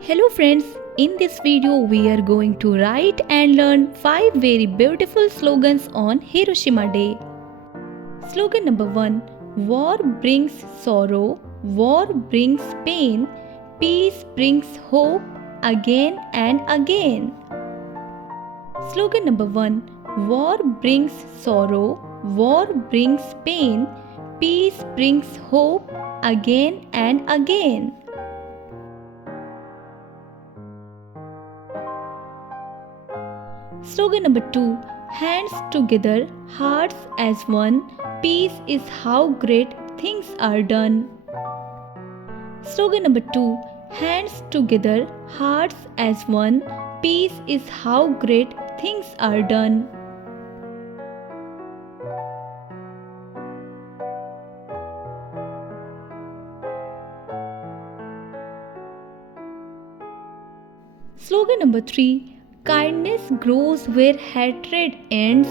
Hello friends, in this video we are going to write and learn 5 very beautiful slogans on Hiroshima Day. Slogan number 1. War brings sorrow, war brings pain, peace brings hope again and again. Slogan number 1. War brings sorrow, war brings pain, peace brings hope again and again. Slogan number 2. Hands together, hearts as one, peace is how great things are done. Slogan number 2. Hands together, hearts as one, peace is how great things are done. Slogan number 3. Kindness grows where hatred ends,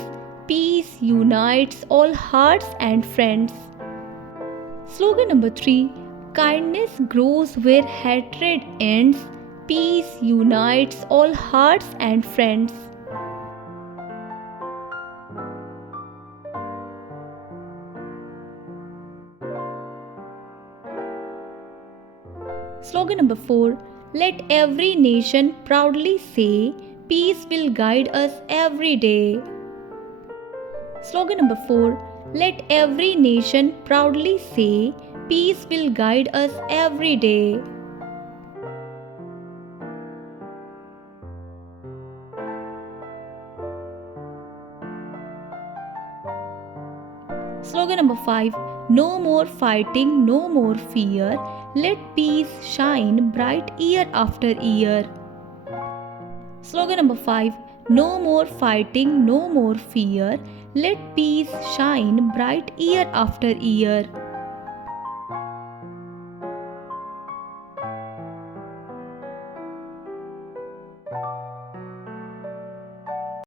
peace unites all hearts and friends. Slogan number 3. Kindness grows where hatred ends, peace unites all hearts and friends. Slogan number 4. Let every nation proudly say, peace will guide us every day. Slogan number 4. Let every nation proudly say, peace will guide us every day. Slogan number 5. No more fighting, no more fear. Let peace shine bright year after year. Slogan number 5. No more fighting, no more fear. Let peace shine bright year after year.